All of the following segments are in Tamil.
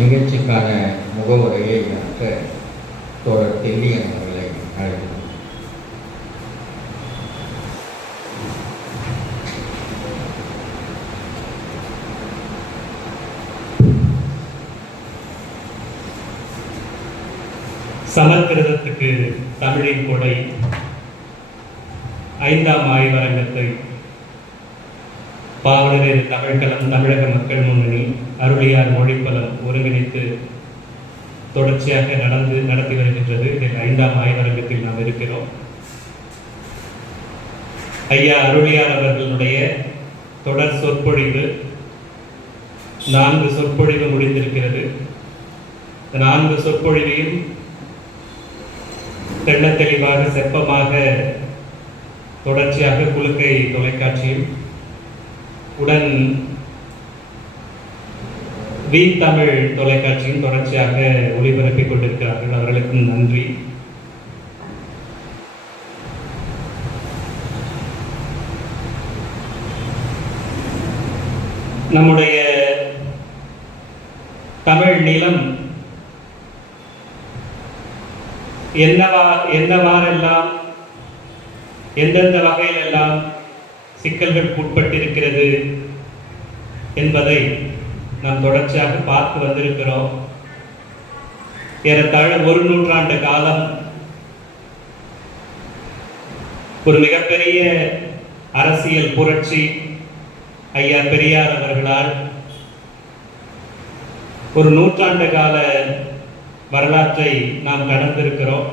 நிகழ்ச்சிக்கான முகவுரையை ஆற்ற தோழர் தெல்லியன் அவர்களை அழைக்கிறோம். சமஸ்கிருதத்துக்கு தமிழின் கொடை 5ஆம் ஆய்வரங்கத்தை பாவலரேறு தமிழ்களம் தமிழக மக்கள் முன்னணி அருளியார் மொழிப்பலம் ஒருங்கிணைத்து தொடர்ச்சியாக நடத்தி வருகின்றது. இதில் 5ஆம் ஆய்வரங்கத்தில் நாம் இருக்கிறோம். ஐயா அருளியார் அவர்களுடைய தொடர் சொற்பொழிவு 4 சொற்பொழிவு முடிந்திருக்கிறது. 4 சொற்பொழிவையும் தெள்ள தெளிவாக செப்பமாக தொடர்ச்சியாக குலுக்கை தொலைக்காட்சியில் உடன் வி தமிழ் தொலைக்காட்சியும் தொடர்ச்சியாக ஒளிபரப்பிக் கொண்டிருக்கிறார்கள். அவர்களுக்கும் நன்றி. நம்முடைய தமிழ் நிலம் என்னவாறெல்லாம் எந்தெந்த வகையிலெல்லாம் சிக்கல்கள் உட்பட்டிருக்கிறது என்பதை நாம் தொடர்ச்சியாக பார்த்து வந்திருக்கிறோம். ஏறத்தாழ 1 நூற்றாண்டு காலம் ஒரு மிகப்பெரிய அரசியல் புரட்சி ஐயா பெரியார் அவர்களால் ஒரு நூற்றாண்டு கால வரலாற்றை நாம் கடந்திருக்கிறோம்.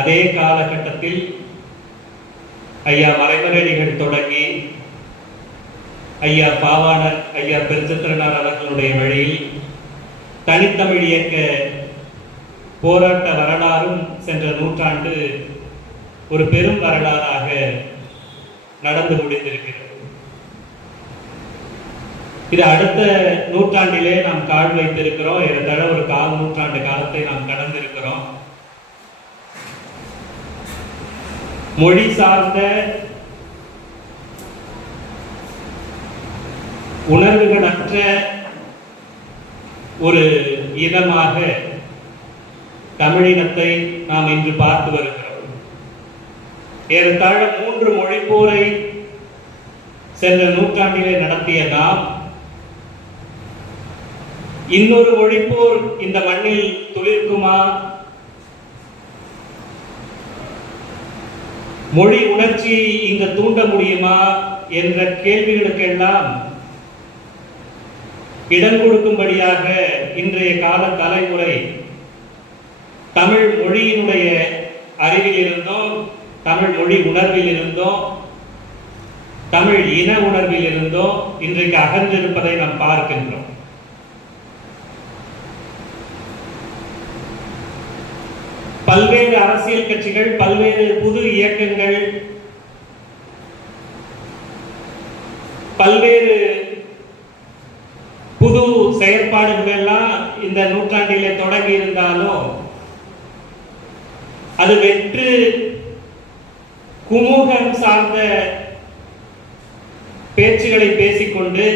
அதே காலகட்டத்தில் ஐயா மறைமலையடிகள் தொடங்கி ஐயா பாவாணர் ஐயா பெருஞ்சித்திரனார் அவர்களுடைய வழியில் தனித்தமிழ் இயக்க போராட்ட வரலாறும் சென்ற நூற்றாண்டு ஒரு பெரும் வரலாறாக நடந்து முடிந்திருக்கிறது. இது அடுத்த நூற்றாண்டிலே நாம் கால் வைத்திருக்கிறோம். ஏறத்தாழ ஒரு 1/4 நூற்றாண்டு காலத்தை நாம் கடந்திருக்கிறோம். மொழி சார்ந்த உணர்வுகளற்ற ஒரு இனமாக தமிழினத்தை நாம் இன்று பார்த்து வருகிறோம். ஏறத்தாழ 3 மொழிப்போரை சென்ற நூற்றாண்டிலே நடத்திய நாம் இன்னொரு மொழிப்போர் இந்த மண்ணில் துளிர்க்குமா? மொழி உணர்ச்சியை இங்கு தூண்ட முடியுமா என்ற கேள்விகளுக்கெல்லாம் இடம் கொடுக்கும்படியாக இன்றைய கால தலைமுறை தமிழ் மொழியினுடைய அறிவில் இருந்தோம், தமிழ் மொழி உணர்வில் இருந்தோம், தமிழ் இன உணர்வில் இருந்தோம் இன்றைக்கு அகன்றிருப்பதை நாம் பார்க்கின்றோம். பல்வேறு அரசியல் கட்சிகள், பல்வேறு புது இயக்கங்கள், பல்வேறு புது செயற்பாடுகள் எல்லாம் இந்த நூற்றாண்டிலே தொடங்கி இருந்தாலும் அது வெற்று குமுகம் சார்ந்த பேச்சுகளை பேசிக்கொண்டு,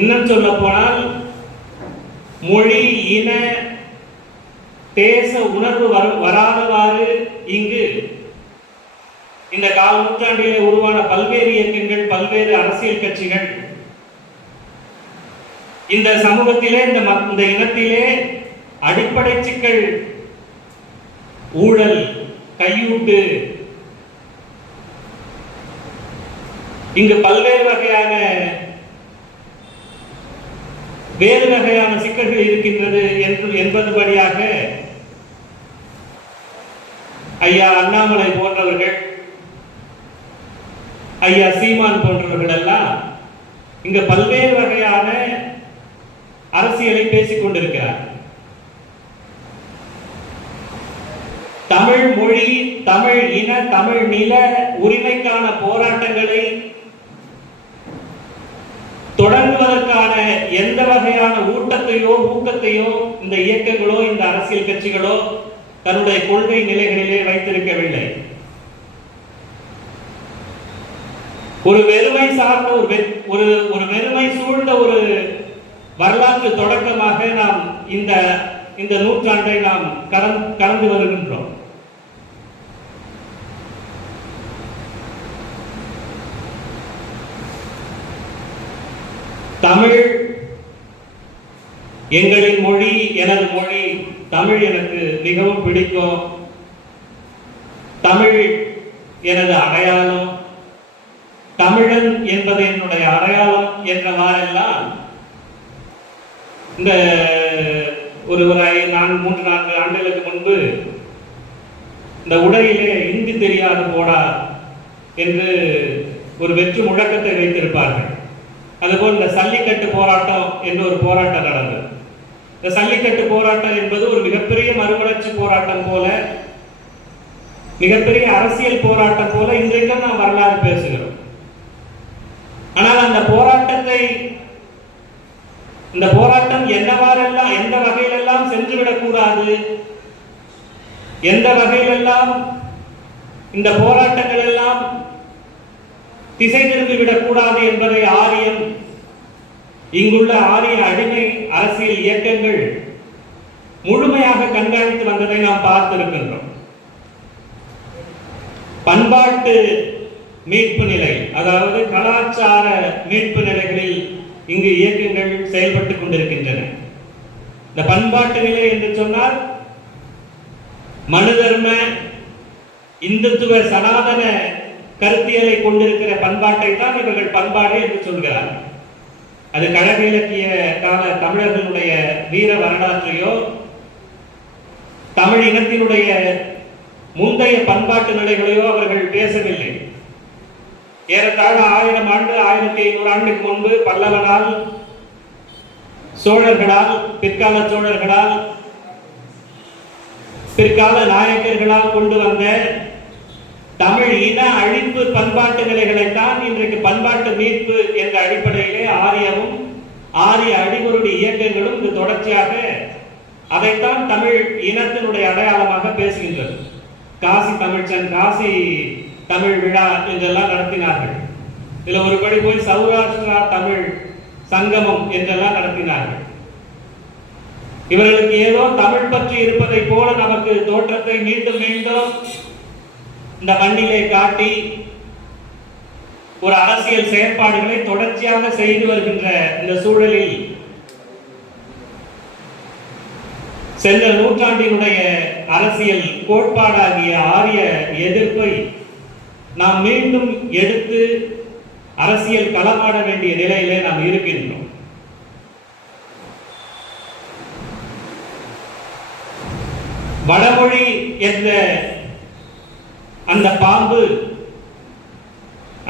இன்னும் சொல்ல போனால் மொழி இன தேச உணர்வு வராதவாறு இங்கு இந்த கால நூற்றாண்டிலே உருவான பல்வேறு இயக்கங்கள், பல்வேறு அரசியல் கட்சிகள் இந்த சமூகத்திலே இந்த இனத்திலே அடிப்படை சிக்கல் ஊழல், கையூட்டு, இங்கு பல்வேறு வகையான வேறு வகையான சிக்கல்கள் இருக்கின்றது என்பதுபடியாக ஐயா அண்ணாமலை போன்றவர்கள், ஐயா சீமான் போன்றவர்கள் எல்லாம் இங்கு பல்வேறு வகையான அரசியலை பேசிக் கொண்டிருக்கிறார். தமிழ் மொழி, தமிழ் இன, தமிழ் நில உரிமைக்கான போராட்டங்களை தொடங்குவதற்கான எந்த வகையான ஊக்கத்தையோ இந்த இயக்கங்களோ இந்த அரசியல் கட்சிகளோ தன்னுடைய கொள்கை நிலைகளிலே வைத்திருக்கவில்லை. ஒரு வெறுமை சார்ந்த ஒரு வெறுமை சூழ்ந்த ஒரு வரலாற்று தொடக்கமாக நாம் இந்த நூற்றாண்டை நாம் கடந்து வருகின்றோம். தமிழ் எங்களின் மொழி, எனது மொழி. தமிழ் எனக்கு மிகவும் பிடிக்கும். தமிழ் எனது அடையாளம். தமிழன் என்பது என்னுடைய அடையாளம் என்றவாறெல்லாம் இந்த ஒரு 3-4 ஆண்டுகளுக்கு முன்பு இந்த உடையிலே இந்தி தெரியாது போடா என்று ஒரு வெற்று முழக்கத்தை வைத்திருப்பார்கள். அதுபோல் இந்த சல்லிக்கட்டு போராட்டம் என்று ஒரு போராட்டம் நடந்தது. இந்த சல்லிக்கட்டு போராட்டம் என்பது ஒரு மிகப்பெரிய மறுமலர்ச்சி போராட்டம் போல, மிகப்பெரிய அரசியல் போராட்டம் போல இன்றைக்கும் நாம் வரலாறு பேசுகிறோம். ஆனால் அந்த போராட்டம் என்னவாறெல்லாம், எந்த வகையிலெல்லாம் சென்றுவிடக் கூடாது, எந்த வகையிலெல்லாம் இந்த போராட்டங்கள் எல்லாம் திசை திரும்பிவிடக் கூடாது என்பதை ஆரியம், இங்குள்ள ஆரிய அடிமை அரசியல் இயக்கங்கள் முழுமையாக கண்காணித்து வந்ததை நாம் பார்த்திருக்கின்றோம். பண்பாட்டு மீட்பு நிலை, அதாவது கலாச்சார மீட்பு நிலைகளில் இங்கு இயக்கங்கள் செயல்பட்டுக் கொண்டிருக்கின்றன. இந்த பண்பாட்டு நிலை என்று சொன்னால் மனு தர்ம இந்துத்துவ சனாதன கருத்தியலை கொண்டிருக்கிற பண்பாட்டை தான் இவர்கள் பண்பாடு என்று சொல்கிறார். அது கழக இலக்கிய கால தமிழர்களுடைய வீர வரலாற்றையோ தமிழ் இனத்தினுடைய முந்தைய பண்பாட்டு நிலைகளையோ அவர்கள் பேசவில்லை. ஏறத்தாழ 1000 ஆண்டு 1500 ஆண்டுக்கு முன்பு பல்லவனால், சோழர்களால், பிற்கால சோழர்களால், பிற்கால நாயக்கர்களால் கொண்டு வந்த தமிழ் இன அழிப்பு பண்பாட்டு நிலைகளைத்தான் இன்றைக்கு பண்பாட்டு மீட்பு என்ற அடிப்படையிலே ஆரியமும் ஆரிய அடிமுருடி இயக்கங்களும் இது தொடர்ச்சியாக அதைத்தான் தமிழ் இனத்தினுடைய அடையாளமாக பேசுகின்றது. காசி தமிழ் விழா என்றெல்லாம் நடத்தினார்கள். இதுல ஒருபடி போய் சௌராஷ்டிரா தமிழ் சங்கமம் என்றெல்லாம் நடத்தினார்கள். இவர்களுக்கு ஏதோ தமிழ் பற்றி இருப்பதை போல நமக்கு தோற்றத்தை மீண்டும் மீண்டும் இந்த மண்ணிலே காட்டி ஒரு அரசியல் செயற்பாடுகளை தொடர்ச்சியாக செய்து வருகின்ற இந்த சூழலில் சென்ற நூற்றாண்டினுடைய அரசியல் கோட்பாடாகிய ஆரிய எதிர்ப்பை நாம் மீண்டும் எடுத்து அரசியல் களமாட வேண்டிய நிலையிலே நாம் இருக்கின்றோம். வடமொழி என்ற அந்த பாம்பு,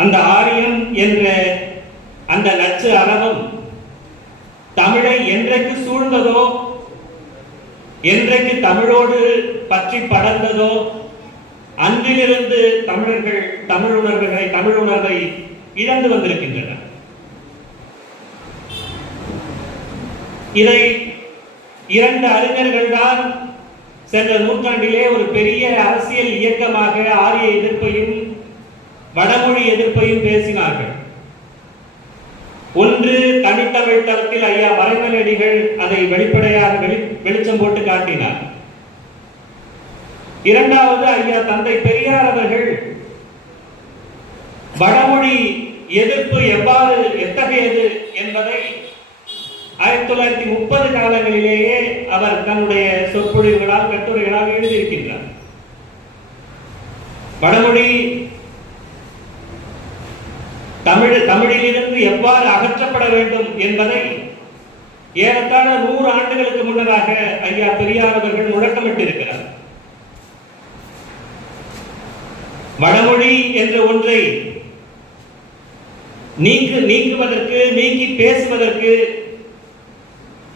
அந்த ஆரியம் என்ற அந்த நச்சு அரவம் தமிழை என்றைக்கு சூழ்ந்ததோ, என்றைக்கு தமிழோடு பற்றி படர்ந்ததோ, அன்றிலிருந்து தமிழர்கள் தமிழ் உணர்வை இழந்து வந்திருக்கின்றனர். இதை 2 அறிஞர்கள் தான் சென்ற நூற்றாண்டிலே ஒரு பெரிய அரசியல் இயக்கமாக ஆரிய எதிர்ப்பையும் வடமொழி எதிர்ப்பையும் பேசினார்கள். ஒன்று தனித்தமிழ் தளத்தில் ஐயா மறைமலையடிகள் அதை வெளிப்படையாக வெளிச்சம் போட்டு காட்டினார். இரண்டாவது ஐயா தந்தை பெரியார் அவர்கள் வடமொழி எதிர்ப்பு எத்தகையது என்பதை 1930 காலங்களிலேயே அவர் தன்னுடைய சொற்பொழிவுகளால், கட்டுரைகளால் எழுதியிருக்கின்றார். வடமொழி தமிழிலிருந்து எவ்வாறு அகற்றப்பட வேண்டும் என்பதை ஏறத்தாழ 100 ஆண்டுகளுக்கு முன்னதாக ஐயா பெரியார் அவர்கள் முழக்கமிட்டிருக்கிறார். வடமொழி என்ற ஒன்றை நீக்கி பேசுவதற்கு,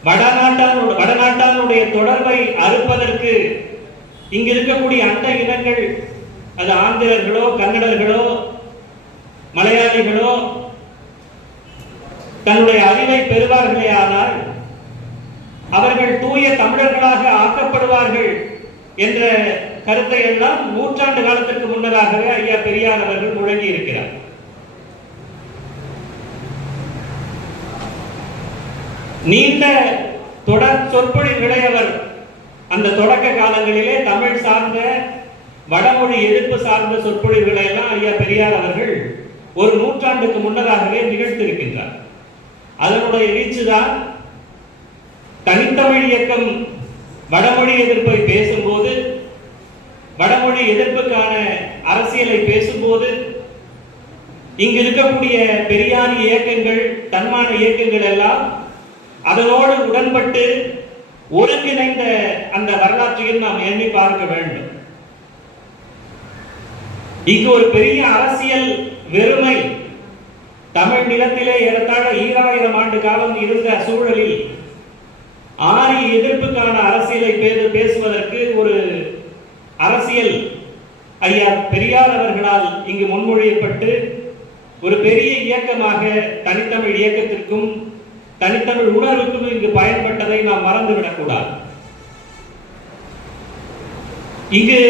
வடநாட்டானுடைய தொடர்பை அறுப்பதற்கு இங்கு இருக்கக்கூடிய அண்ட இனங்கள், அது ஆந்திரர்களோ, கன்னடர்களோ, மலையாளிகளோ தன்னுடைய அறிவை பெறுவார்களே, ஆனால் அவர்கள் தூய தமிழர்களாக ஆக்கப்படுவார்கள் என்ற கருத்தை எல்லாம் 100 ஆண்டு காலத்திற்கு முன்னதாகவே ஐயா பெரியார் அவர்கள் முழங்கி இருக்கிறார். நீண்ட தொடர் சொற்பொழிவுகளை அவர் அந்த தொடக்க காலங்களிலே தமிழ் சார்ந்த வடமொழி எதிர்ப்பு சார்ந்த சொற்பொழிவுகளை எல்லாம் ஐயா பெரியார் அவர்கள் ஒரு நூற்றாண்டுக்கு முன்னதாகவே நிகழ்த்தியிருக்கின்றார். அதனுடைய வீச்சுதான் தனித்தமிழ் இயக்கம் வடமொழி எதிர்ப்பை பேசும்போது, வடமொழி எதிர்ப்புக்கான அரசியலை பேசும்போது, இங்கு இருக்கக்கூடிய பெரியாரி இயக்கங்கள், தன்மான இயக்கங்கள் எல்லாம் அதனோடு உடன்பட்டு ஒருங்கிணைந்த அந்த வரலாற்றையும் நாம் எண்ணி பார்க்க வேண்டும். இங்கு ஒரு பெரிய அரசியல் வெறுமை தமிழ் நிலத்திலே ஏறத்தாழ 2000 ஆண்டு காலம் இருந்த சூழலில் ஆரிய எதிர்ப்புக்கான அரசியலை பேசுவதற்கு ஒரு அரசியல் ஐயா பெரியார் அவர்களால் இங்கு முன்மொழியப்பட்டு ஒரு பெரிய இயக்கமாக தனித்தமிழ் இயக்கத்திற்கும் தனித்தமிழ் உணர்வுக்கும் இங்கு பயன்பட்டதை நாம் மறந்துவிடக்கூடாது. இங்கு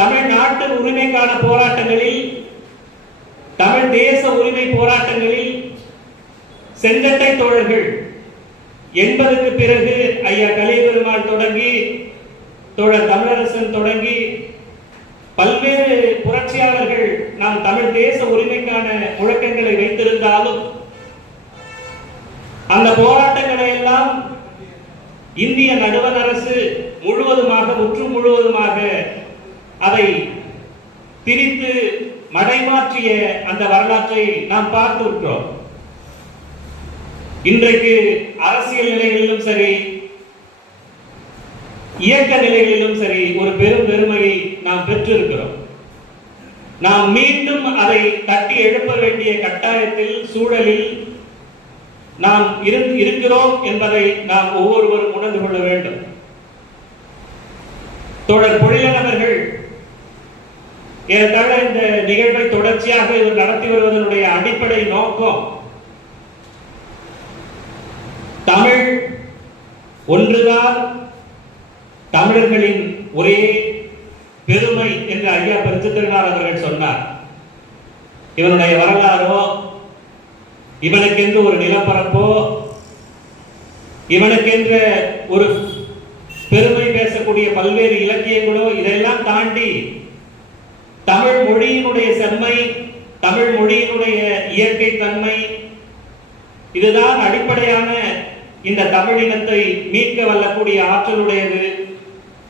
தமிழ்நாட்டு உரிமைக்கான போராட்டங்களில், தமிழ் தேச உரிமை போராட்டங்களில் செங்கட்டை தோழர்கள் 80க்கு பிறகு ஐயா கலியபெருமாள் தொடங்கி தோழர் தமிழரசன் தொடங்கி பல்வேறு புரட்சியாளர்கள் நாம் தமிழ் தேச உரிமைக்கான முழக்கங்களை வைத்திருந்தாலும் அந்த போராட்டங்களை எல்லாம் இந்திய நடுவண் அரசு முழுவதுமாக முழுவதுமாக அதை திரித்து மடைமாற்றிய அந்த வரலாற்றை நாம் பார்த்திருக்கிறோம். இன்றைக்கு அரசியல் நிலைகளிலும் சரி, இயக்க நிலைகளிலும் சரி, ஒரு பெரும் பெருமையை நாம் பெற்றிருக்கிறோம். நாம் மீண்டும் அதை தட்டி எழுப்ப வேண்டிய கட்டாயத்தில், சூழலில் நாம் இருக்கிறோம் என்பதை நாம் ஒவ்வொருவரும் உணர்ந்து கொள்ள வேண்டும். தோழர் பொழிலன் அவர்கள் ஏறத்தாழ இந்த நிகழ்வை தொடர்ச்சியாக இவர் நடத்தி வருவதனுடைய அடிப்படை நோக்கம் தமிழ் ஒன்றுதான் தமிழர்களின் ஒரே பெருமை என்று ஐயா பெருஞ்சித்திரனார் அவர்கள் சொன்னார். இவனுடைய வரலாறோ, இவனுக்கென்று ஒரு நிலப்பரப்போ, இவனுக்கென்ற ஒரு பெருமை பேசக்கூடிய பல்வேறு இலக்கியங்களோ, இதெல்லாம் தாண்டி தமிழ் மொழியினுடைய செம்மை, தமிழ் மொழியினுடைய இயற்கை தன்மை, இதுதான் அடிப்படையான இந்த தமிழினத்தை மீட்க வல்லக்கூடிய ஆற்றலுடையது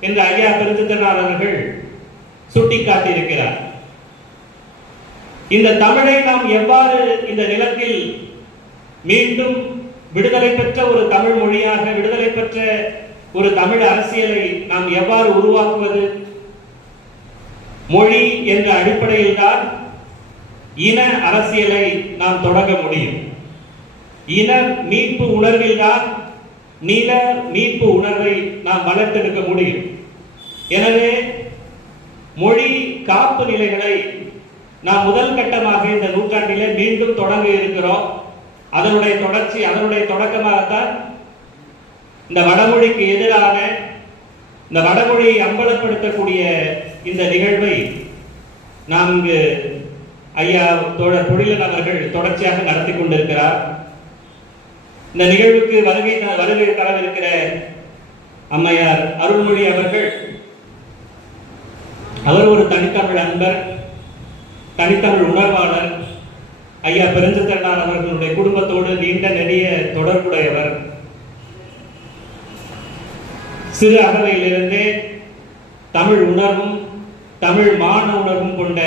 என்று ஐயா பெருஞ்சித்திரனார் அவர்கள் சுட்டிக்காட்டியிருக்கிறார். இந்த தமிழை நாம் எவ்வாறு இந்த நிலத்தில் மீண்டும் விடுதலை பெற்ற ஒரு தமிழ் மொழியாக, விடுதலை பெற்ற ஒரு தமிழ் அரசியலை நாம் எவ்வாறு உருவாக்குவது? மொழி என்ற அடிப்படையில் தான் இன அரசியலை நாம் தொடங்க முடியும். இன மீட்பு உணர்வில் தான் நில மீட்பு உணர்வை நாம் வளர்த்தெடுக்க முடியும். எனவே மொழி காப்பு நிலைகளை நாம் முதல் கட்டமாக இந்த நூற்றாண்டிலே மீண்டும் தொடங்க இருக்கிறோம். அதனுடைய தொடர்ச்சி, அதனுடைய தொடக்கமாகத்தான் இந்த வடமொழிக்கு எதிரான, இந்த வடமொழியை அம்பலப்படுத்தக்கூடிய இந்த நிகழ்வை நாம் இங்கு ஐயா தோழர் பொழிலன் அவர்கள் தொடர்ச்சியாக நடத்தி கொண்டிருக்கிறார். இந்த நிகழ்வுக்கு வருகை தரவிருக்கிற அம்மையார் அருள்மொழி அவர்கள், அவர் ஒரு தனித்தமிழ் அன்பர், தனித்தமிழ் உணர்வாளர். ஐயா பெருஞ்சித்திரனார் அவர்களுடைய குடும்பத்தோடு நீண்ட நெடிய தொடர்புடையவர். சிறு அகவையிலிருந்தே தமிழ் உணர்வும் தமிழ் மான உணர்வும் கொண்ட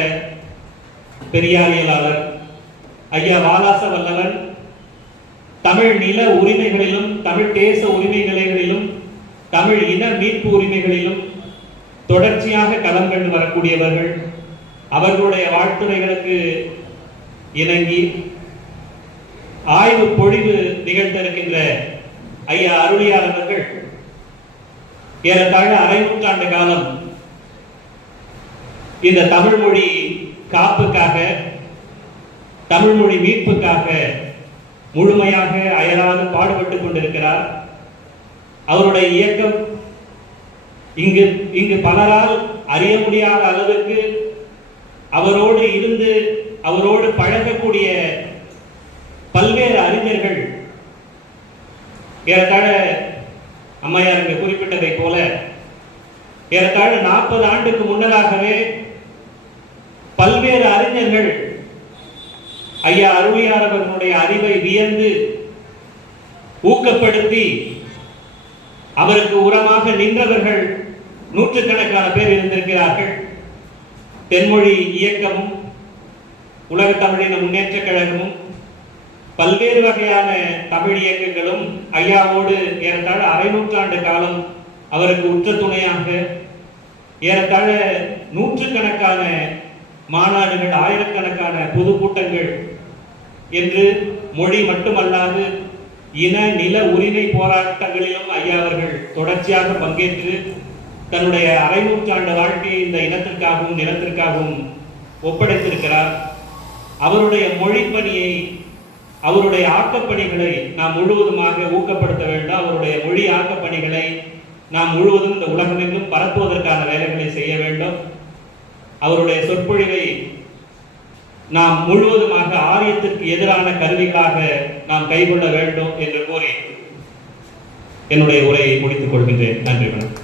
பெரியாரியலாளர். ஐயா வாலாச வல்லவன் தமிழ் நில உரிமைகளிலும், தமிழ் தேச உரிமைகளிலும், தமிழ் இன மீட்பு உரிமைகளிலும் தொடர்ச்சியாக களம் கண்டு வரக்கூடியவர்கள். அவர்களுடைய வாழ்த்துரைகளுக்கு இணங்கி ஆய்வு பொழிவு நிகழ்த்திருக்கின்ற ஐயா அருளியார் அவர்கள் ஏறத்தாழ அரை நூற்றாண்டு காலம் இந்த தமிழ் மொழி காப்புக்காக, தமிழ் மொழி மீட்புக்காக முழுமையாக அயராது பாடுபட்டுக் கொண்டிருக்கிறார். அவருடைய இயக்கம் இங்கு பலரால் அறிய முடியாத அளவுக்கு அவரோடு இருந்து அவரோடு பழகக்கூடிய பல்வேறு அறிஞர்கள் ஏறத்தாழ அம்மையார் இங்கு குறிப்பிட்டதை போல ஏறத்தாழ 40 ஆண்டுக்கு முன்னதாகவே பல்வேறு அறிஞர்கள் ஐயா அருளியார் அவர்களுடைய அறிவை வியந்து ஊக்கப்படுத்தி அவருக்கு உரமாக நின்றவர்கள் நூற்றுக்கணக்கான பேர் இருந்திருக்கிறார்கள். தென்மொழி இயக்கமும் உலக தமிழின முன்னேற்ற கழகமும் பல்வேறு வகையான தமிழ் இயக்கங்களும் ஐயாவோடு ஏறத்தாழ அரை நூற்றாண்டு காலம் அவருக்கு உற்ற துணையாக ஏறத்தாழ நூற்றுக்கணக்கான மாநாடுகள், ஆயிரக்கணக்கான பொதுக்கூட்டங்கள் என்று மொழி மட்டுமல்லாது இன நில உரிமை போராட்டங்களிலும் ஐயா அவர்கள் தொடர்ச்சியாக பங்கேற்று தன்னுடைய அரை நூற்றாண்டு வாழ்க்கையை இந்த இனத்திற்காகவும் நிலத்திற்காகவும் ஒப்படைத்திருக்கிறார். அவருடைய மொழிப்பணியை, அவருடைய ஆக்கப்பணிகளை நாம் முழுவதுமாக ஊக்கப்படுத்த வேண்டும். அவருடைய மொழி ஆக்கப்பணிகளை நாம் முழுவதும் இந்த உலகமெங்கும் பரப்புவதற்கான வேலைகளை செய்ய வேண்டும். அவருடைய சொற்பொழிவை நாம் முழுவதுமாக ஆரியத்திற்கு எதிரான கருவிகளாக நாம் கைக்கொள்ள வேண்டும் என்று கூறி என்னுடைய உரையை முடித்துக் கொள்கின்றேன். நன்றி. வணக்கம்.